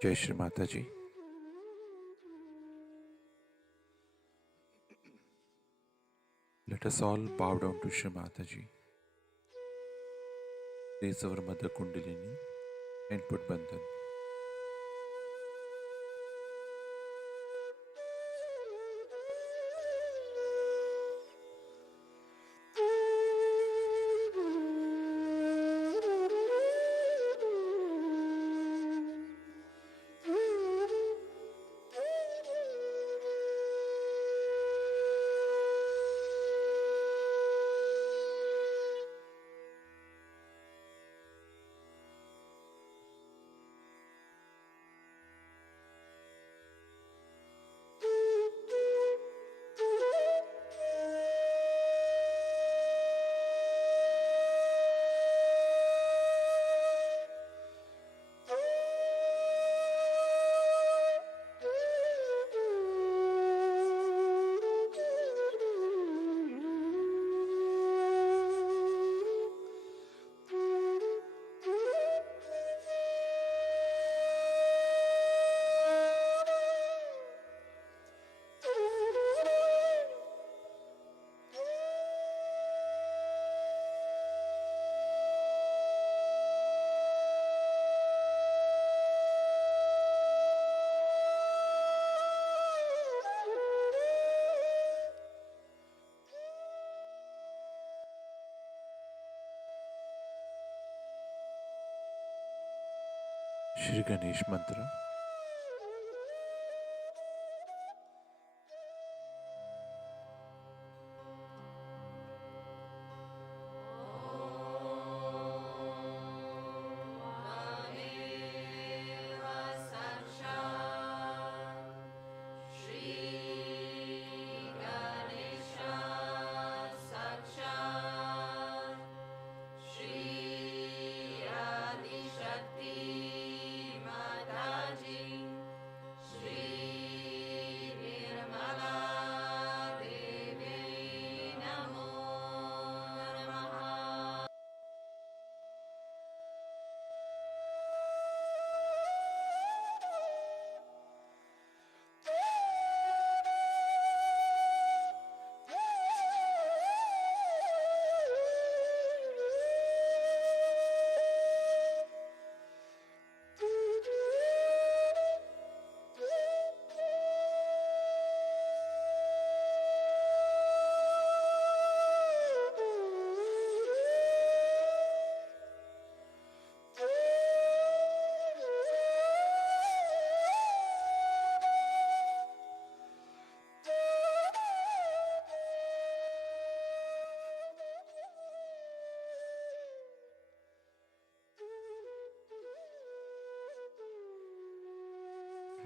Jai Shri Mataji. Let us all bow down to Shri Mataji, raise our Mother Kundalini and put Bandhan. Shri Ganesh Mantra.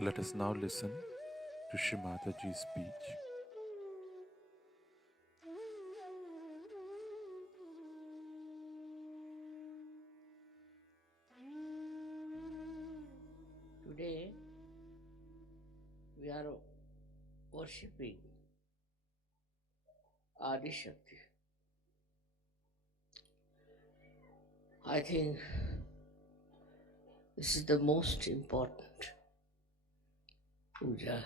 Let us now listen to Shri Mataji's speech. Today we are worshipping Adi Shakti. I think this is the most important puja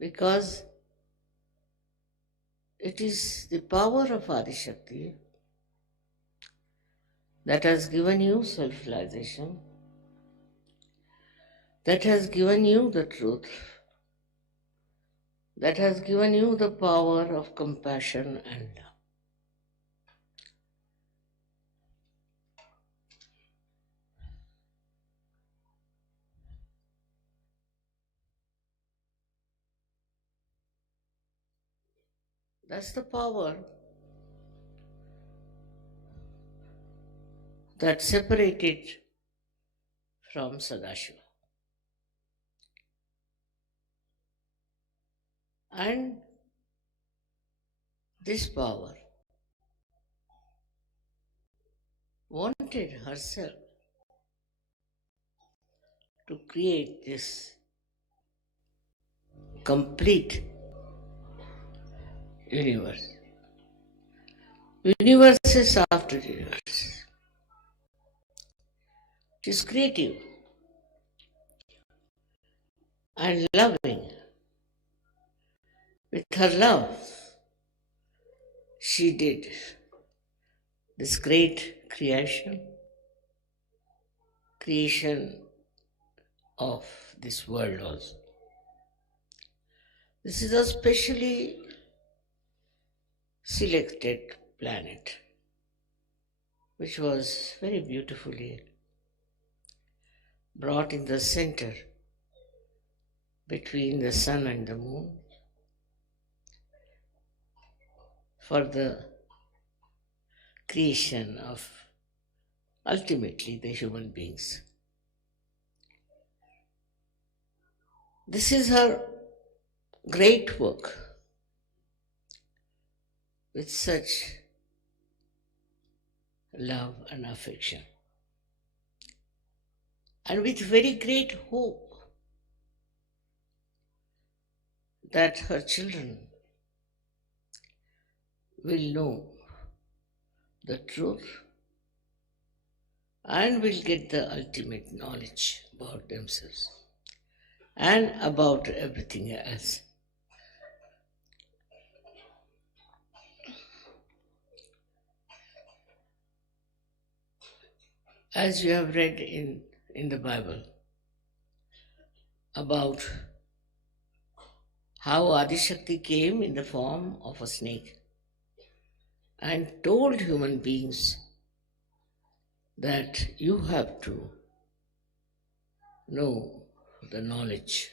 because it is the power of Adi Shakti that has given you self-realization, that has given you the truth, that has given you the power of compassion and love. That's the power that separated from Sadashiva. And this power wanted herself to create this complete universe. Universe is after universe. She is creative and loving. With her love, she did this great creation of this world also. This is a specially selected planet, which was very beautifully brought in the center between the sun and the moon for the creation of ultimately the human beings. This is her great work with such love and affection, and with very great hope that her children will know the truth and will get the ultimate knowledge about themselves and about everything else. As you have read in the Bible about how Adishakti came in the form of a snake and told human beings that you have to know the knowledge.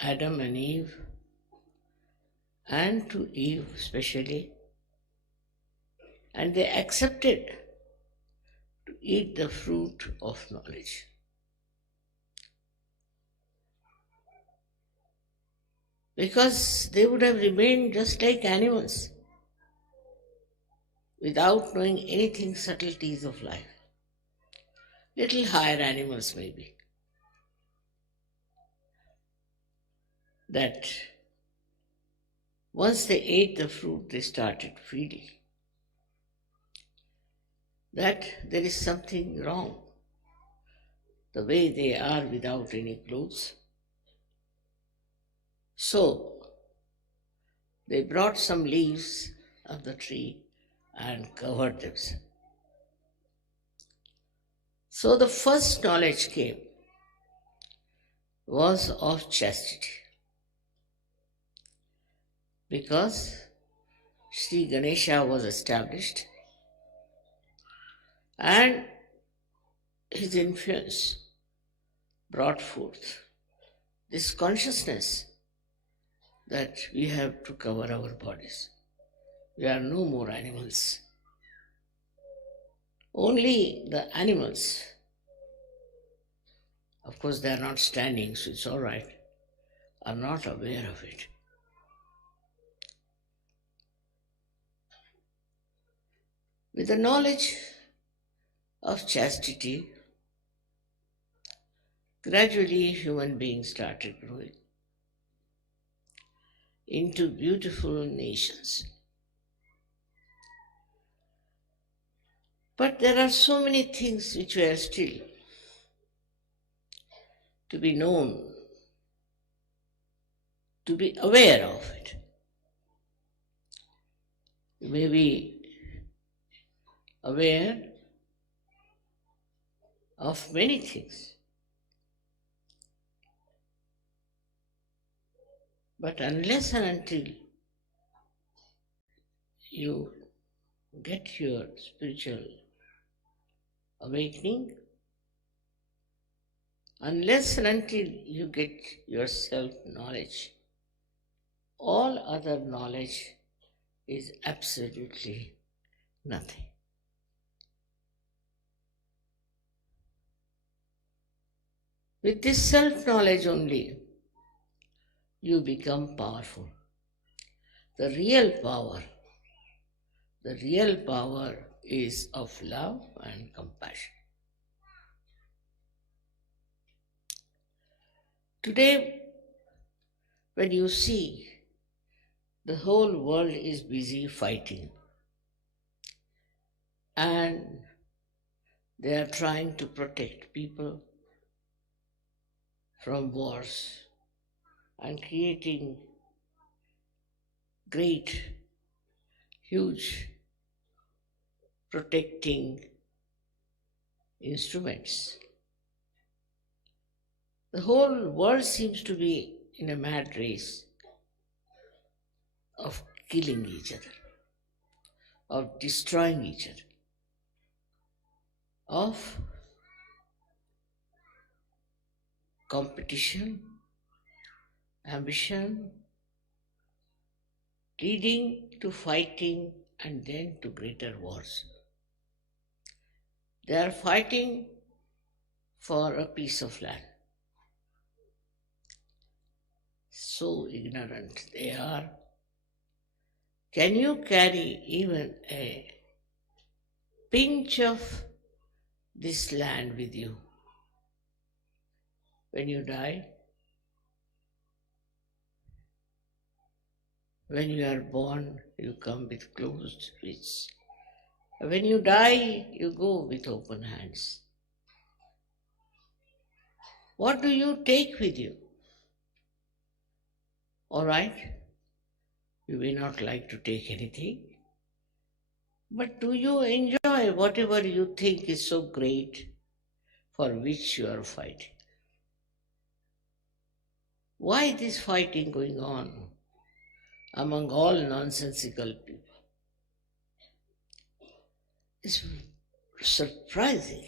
Adam and Eve, and to Eve especially, and they accepted to eat the fruit of knowledge. Because they would have remained just like animals without knowing anything subtleties of life. Little higher animals maybe. That once they ate the fruit, they started feeling that there is something wrong. The way they are without any clothes. So they brought some leaves of the tree and covered themselves. So the first knowledge came was of chastity. Because Sri Ganesha was established and his influence brought forth this consciousness that we have to cover our bodies. We are no more animals. Only the animals, of course they are not standing, so it's all right, are not aware of it. With the knowledge of chastity, gradually human beings started growing into beautiful nations. But there are so many things which were still to be known, to be aware of it. You may be aware of many things, but unless and until you get your spiritual awakening, unless and until you get your self-knowledge, all other knowledge is absolutely nothing. With this self-knowledge only, you become powerful. The real power is of love and compassion. Today, when you see the whole world is busy fighting, and they are trying to protect people from wars and creating great, huge protecting instruments. The whole world seems to be in a mad race of killing each other, of destroying each other, of competition, ambition, leading to fighting and then to greater wars. They are fighting for a piece of land. So ignorant they are. Can you carry even a pinch of this land with you when you die? When you are born, you come with closed fists. When you die, you go with open hands. What do you take with you? All right, you may not like to take anything, but do you enjoy whatever you think is so great for which you are fighting? Why this fighting going on among all nonsensical people? It's surprising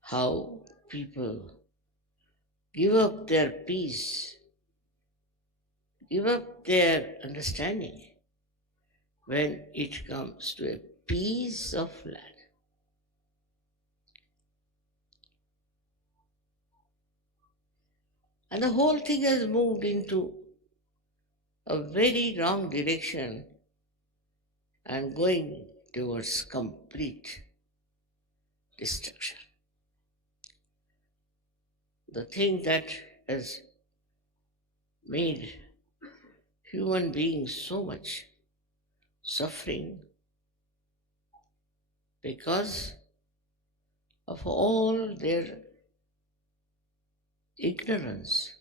how people give up their peace, give up their understanding when it comes to a piece of land. And the whole thing has moved into a very wrong direction and going towards complete destruction. The thing that has made human beings so much suffering because of all their ignorance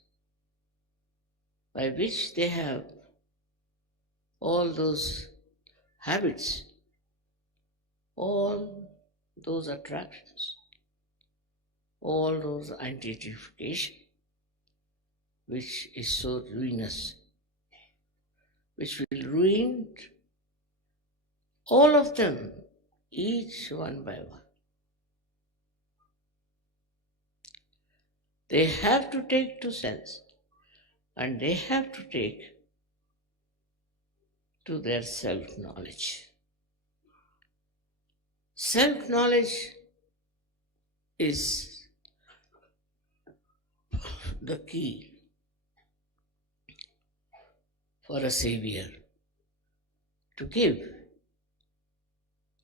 by which they have all those habits, all those attractions, all those identification, which is so ruinous, which will ruin all of them, each one by one. They have to take to sense, and they have to take to their self-knowledge. Self-knowledge is the key for a savior to give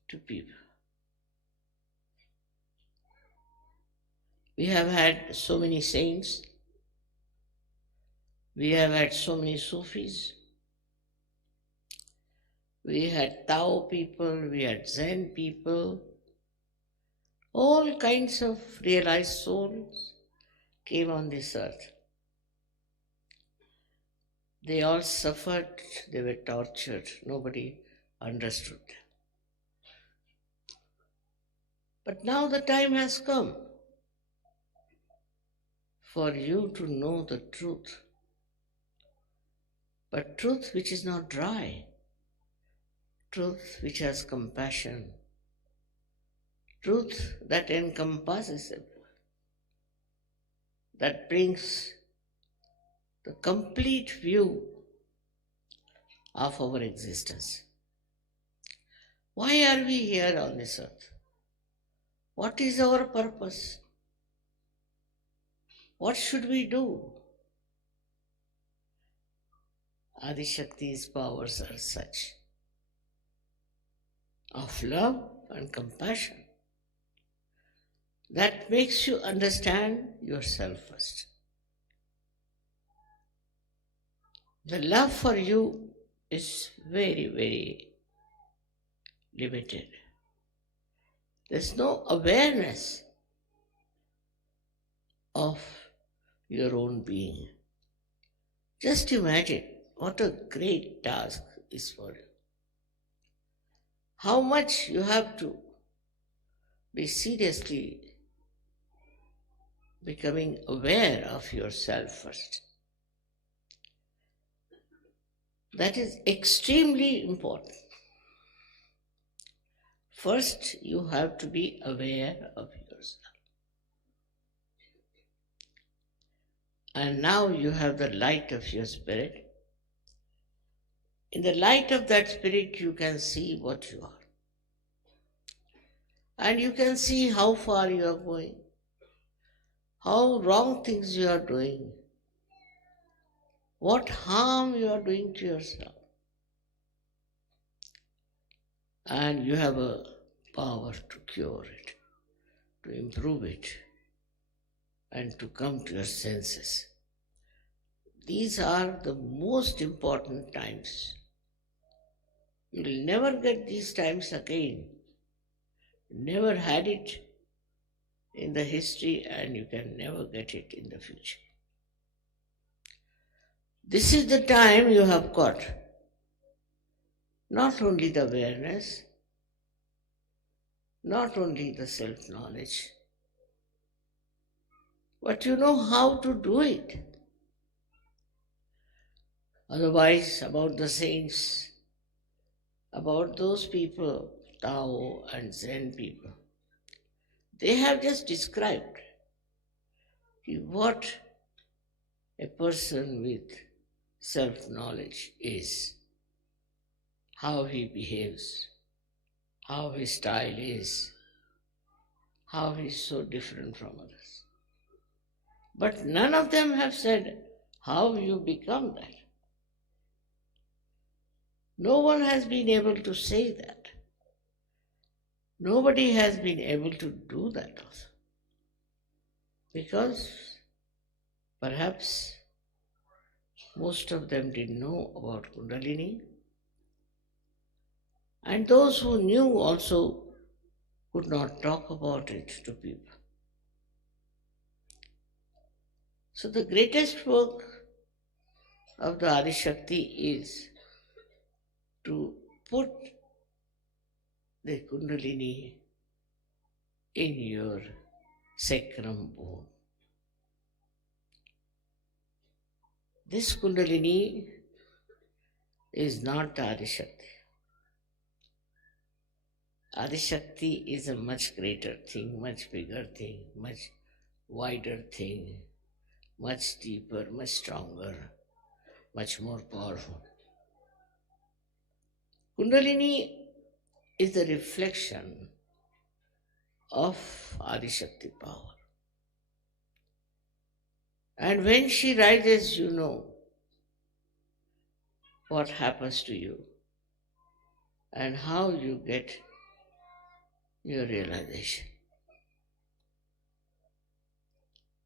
to people. We have had so many saints, we have had so many Sufis, we had Tao people, we had Zen people, all kinds of realized souls came on this earth. They all suffered, they were tortured, nobody understood them. But now the time has come for you to know the truth, but truth which is not dry, truth which has compassion, truth that encompasses it, that brings the complete view of our existence. Why are we here on this earth? What is our purpose? What should we do? Adishakti's powers are such of love and compassion that makes you understand yourself first. The love for you is very, very limited. There's no awareness of your own being. Just imagine what a great task is for you. How much you have to be seriously becoming aware of yourself first. That is extremely important. First, you have to be aware of yourself. And now you have the light of your spirit. In the light of that spirit, you can see what you are. And you can see how far you are going, how wrong things you are doing, what harm you are doing to yourself. And you have a power to cure it, to improve it, and to come to your senses. These are the most important times. You will never get these times again. You never had it in the history, and you can never get it in the future. This is the time you have got not only the awareness, not only the self-knowledge, but you know how to do it. Otherwise, about the saints, about those people, Tao and Zen people, they have just described what a person with self-knowledge is, how he behaves, how his style is, how he is so different from others. But none of them have said how you become that. No one has been able to say that. Nobody has been able to do that also. Because perhaps most of them didn't know about Kundalini. And those who knew also could not talk about it to people. So the greatest work of the Adi Shakti is to put the Kundalini in your sacrum bone. This Kundalini is not the Adi Shakti. Adi Shakti is a much greater thing, much bigger thing, much wider thing, much deeper, much stronger, much more powerful. Kundalini is the reflection of Adi Shakti power. And when she rises, you know what happens to you and how you get your realization.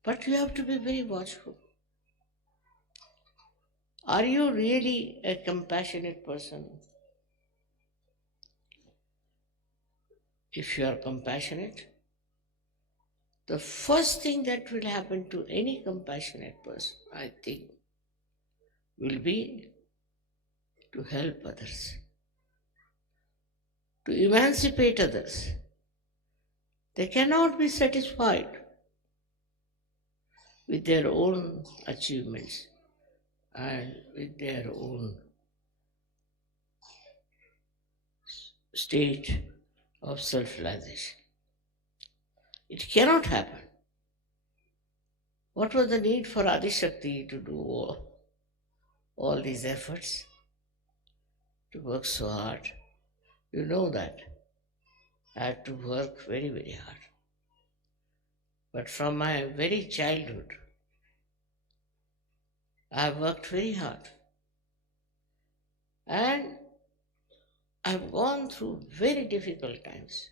But you have to be very watchful. Are you really a compassionate person? If you are compassionate, the first thing that will happen to any compassionate person, I think, will be to help others, to emancipate others. They cannot be satisfied with their own achievements and with their own state of self-realization. It cannot happen. What was the need for Adi Shakti to do all these efforts, to work so hard? You know that. I had to work very, very hard. But from my very childhood, I have worked very hard. And I've gone through very difficult times.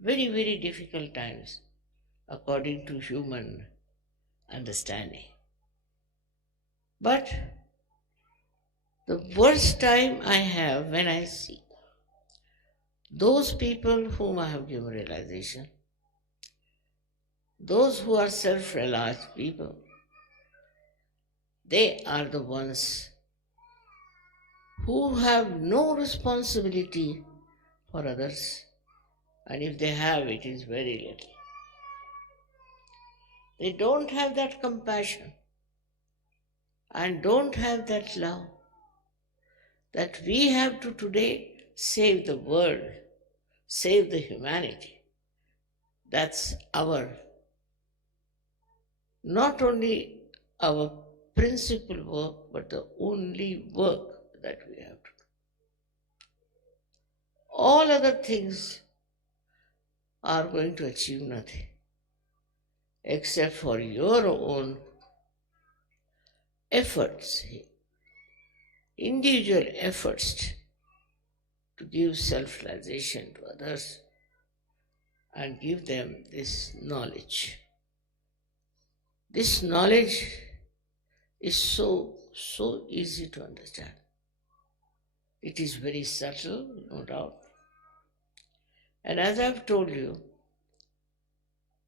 Very, very difficult times according to human understanding. But the worst time I have when I see those people whom I have given realization, those who are self-realized people, they are the ones who have no responsibility for others, and if they have, it is very little. They don't have that compassion and don't have that love that we have to today save the world, save the humanity. That's our, not only our principal work, but the only work that we have to do. All other things are going to achieve nothing except for your own efforts, individual efforts to give self-realization to others and give them this knowledge. This knowledge is so easy to understand. It is very subtle, no doubt. And as I've told you,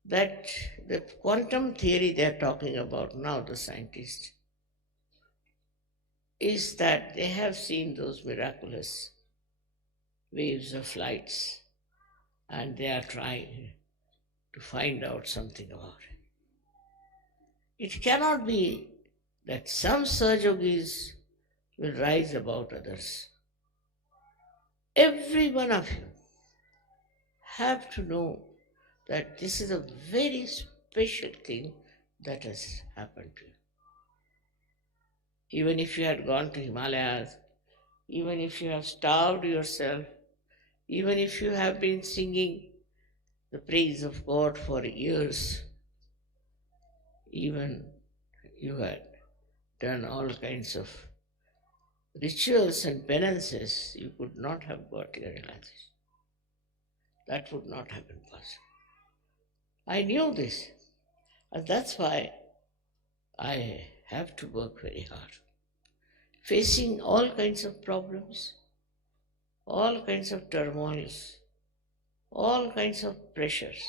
that the quantum theory they are talking about now, the scientists, is that they have seen those miraculous waves of lights and they are trying to find out something about it. It cannot be that some Sahajogis will rise above others. Every one of you have to know that this is a very special thing that has happened to you. Even if you had gone to Himalayas, even if you have starved yourself, even if you have been singing the praise of God for years, even you had done all kinds of rituals and penances, you could not have got your realization. That would not have been possible. I knew this, and that's why I have to work very hard. Facing all kinds of problems, all kinds of turmoils, all kinds of pressures.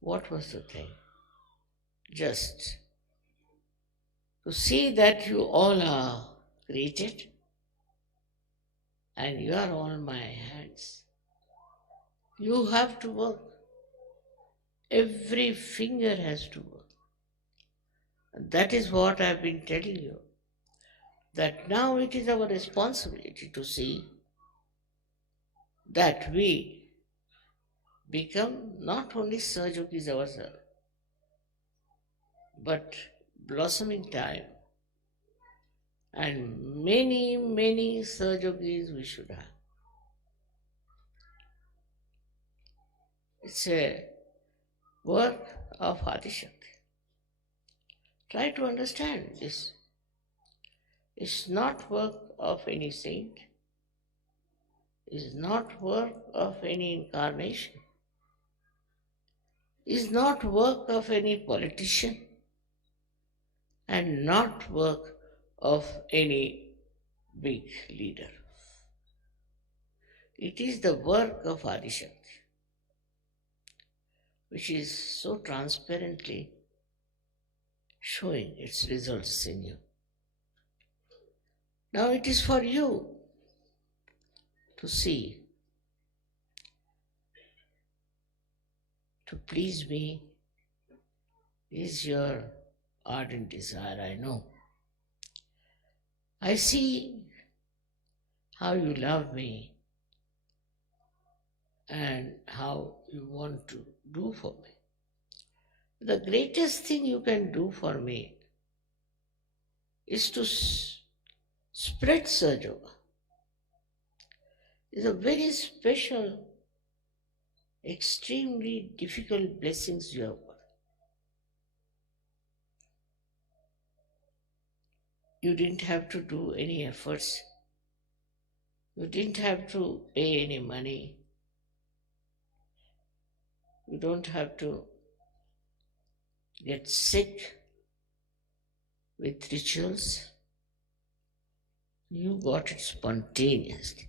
What was the thing? Just to see that you all are created and you are all my hands. You have to work. Every finger has to work. And that is what I have been telling you. That now it is our responsibility to see that we become not only Sahajogis ourselves, but blossoming time. And many Sahajogis we should have. It's a work of Adishakti. Try to understand this. It's not work of any saint. It's not work of any incarnation. It's not work of any politician. And not work of any big leader. It is the work of Adishakti, which is so transparently showing its results in you. Now it is for you to see, to please me is your ardent desire, I know. I see how you love me and how you want to do for me. The greatest thing you can do for me is to spread Sahajoga. It's a very special, extremely difficult blessings you have got. You didn't have to do any efforts. You didn't have to pay any money. You don't have to get sick with rituals. You got it spontaneously.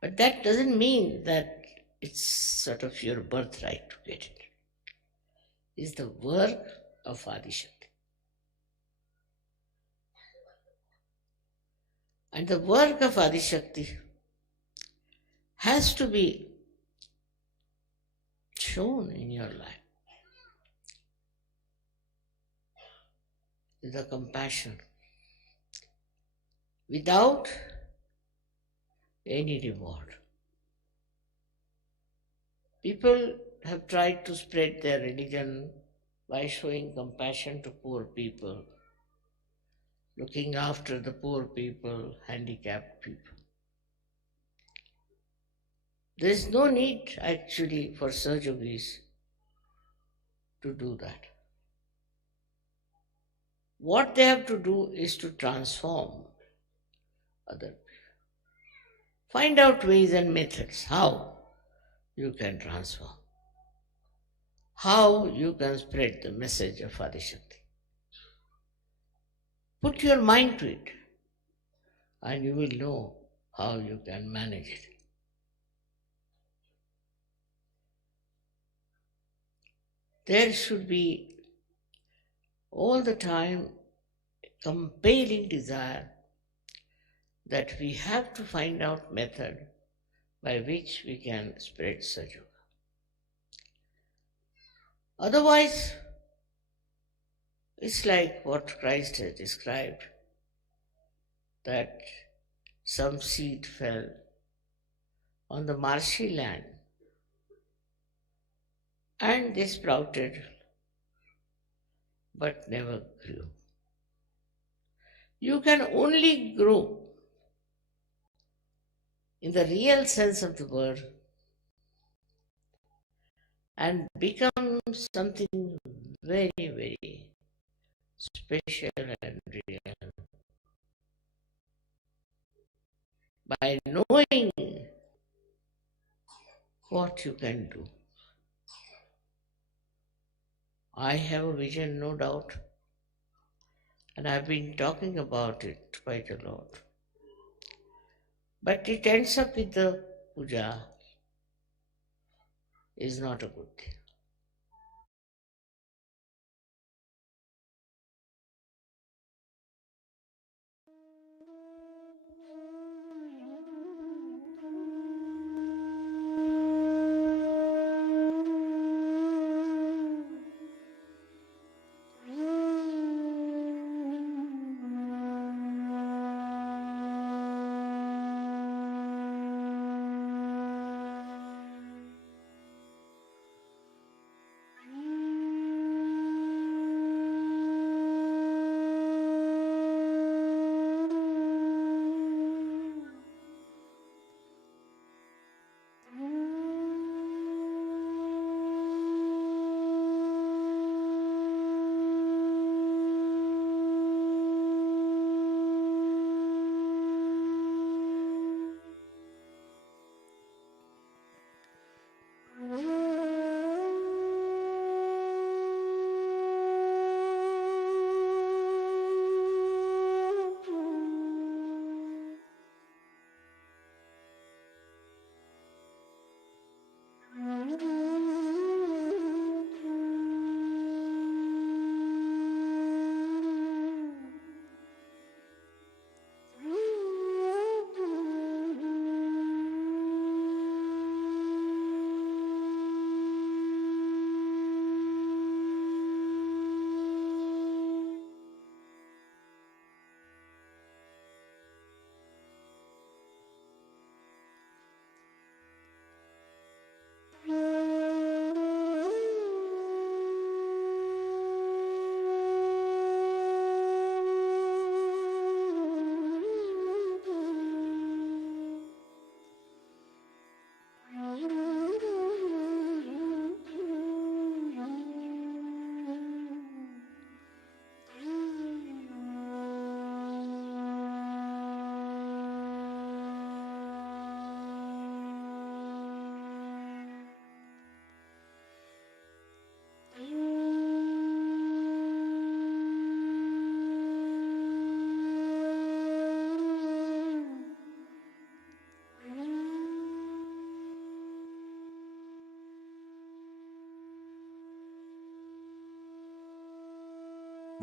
But that doesn't mean that it's sort of your birthright to get it. It's the work of Adishakti. And the work of Adishakti has to be shown in your life. With the compassion. Without any reward. People have tried to spread their religion by showing compassion to poor people, looking after the poor people, handicapped people. There is no need actually for Sahajogis to do that. What they have to do is to transform other people. Find out ways and methods how you can transform, how you can spread the message of Adishakti. Put your mind to it and you will know how you can manage it. There should be all the time a compelling desire that we have to find out method by which we can spread Sahaja. Otherwise, it's like what Christ has described, that some seed fell on the marshy land and they sprouted but never grew. You can only grow in the real sense of the word and become something very, very special and real by knowing what you can do. I have a vision, no doubt, and I've been talking about it quite a lot. But it ends up with the puja is not a good thing.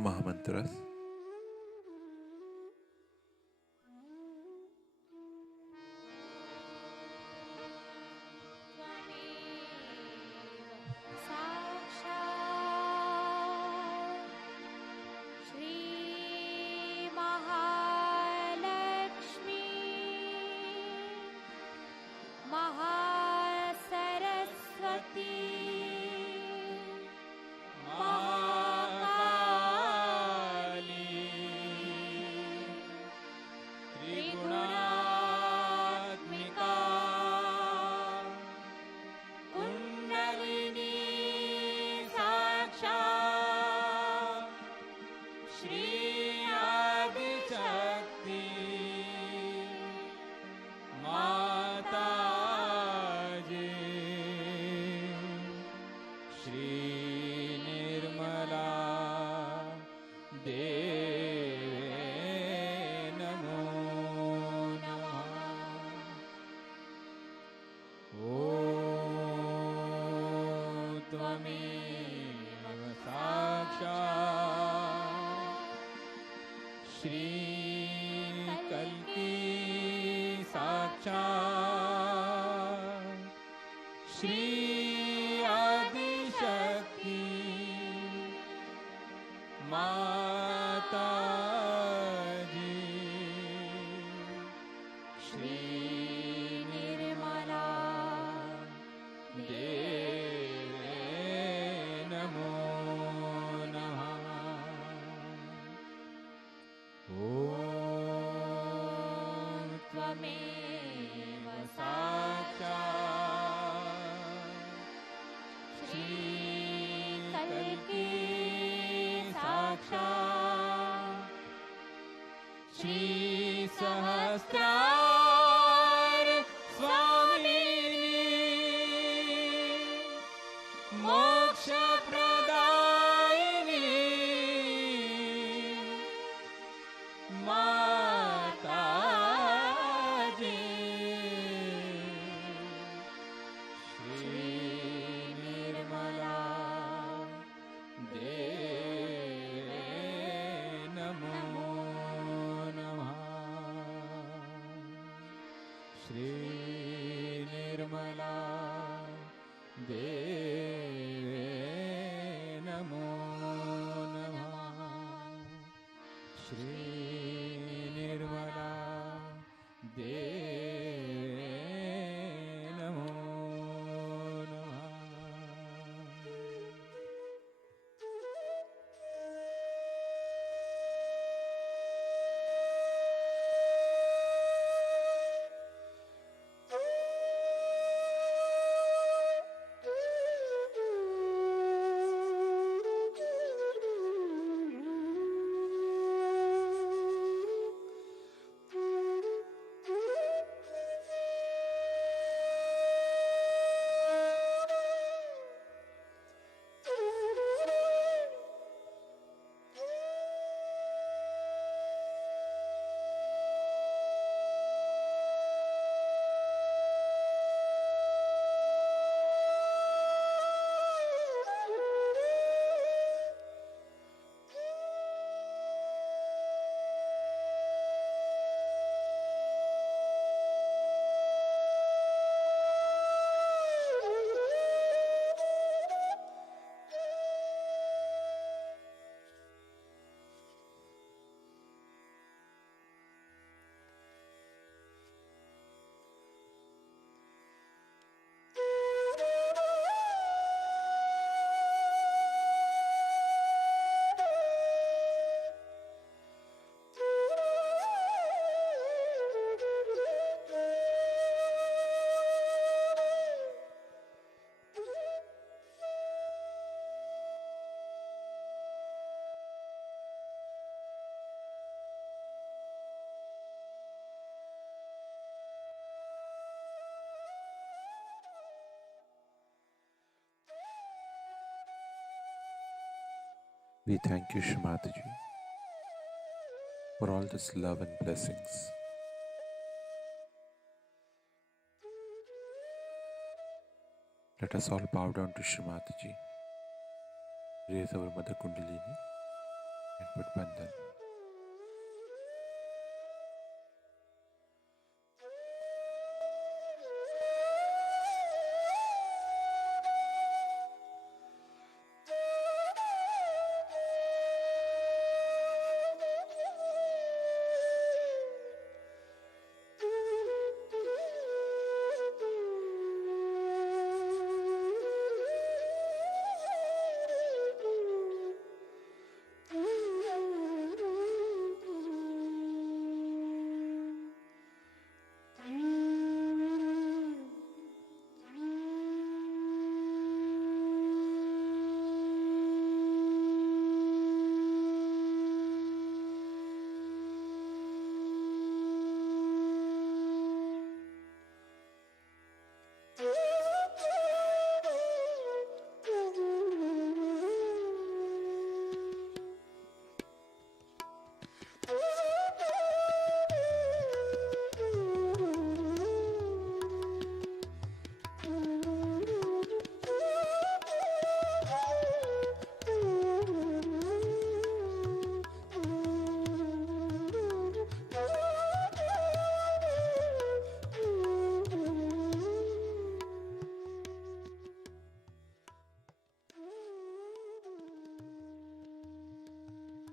Mahamantras. We thank you, Shrimataji, for all this love and blessings. Let us all bow down to Shrimataji, raise our Mother Kundalini, put bandhan.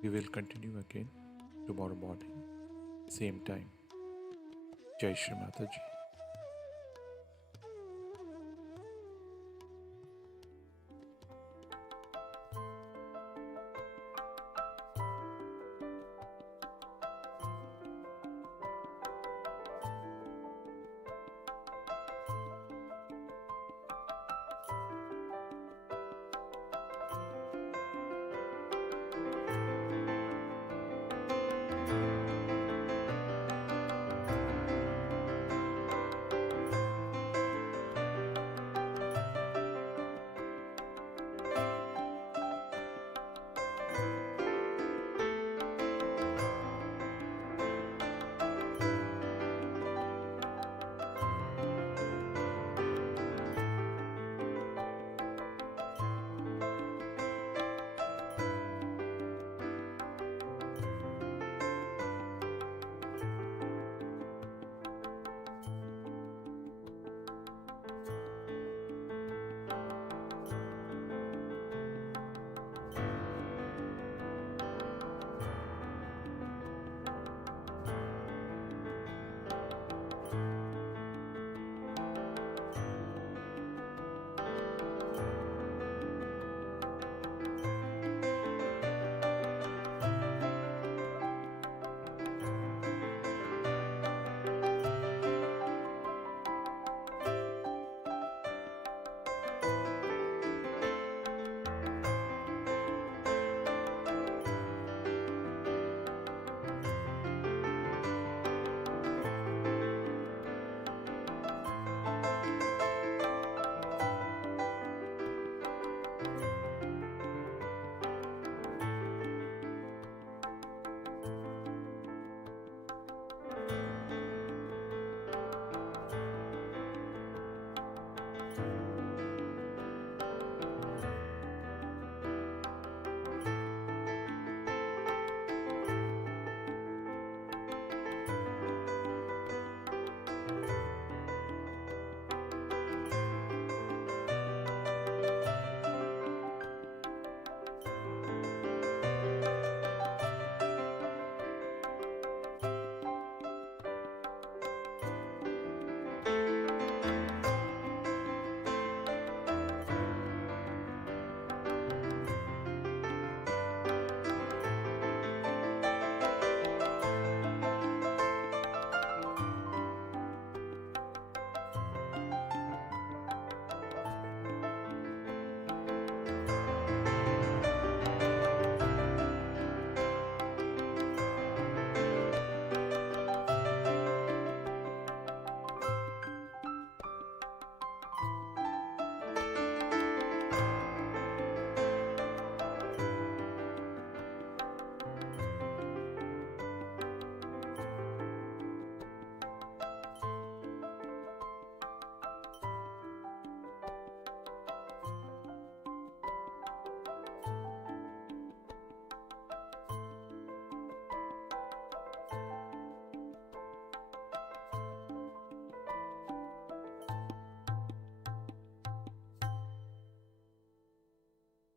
We will continue again tomorrow morning, same time. Jai Shri Mataji.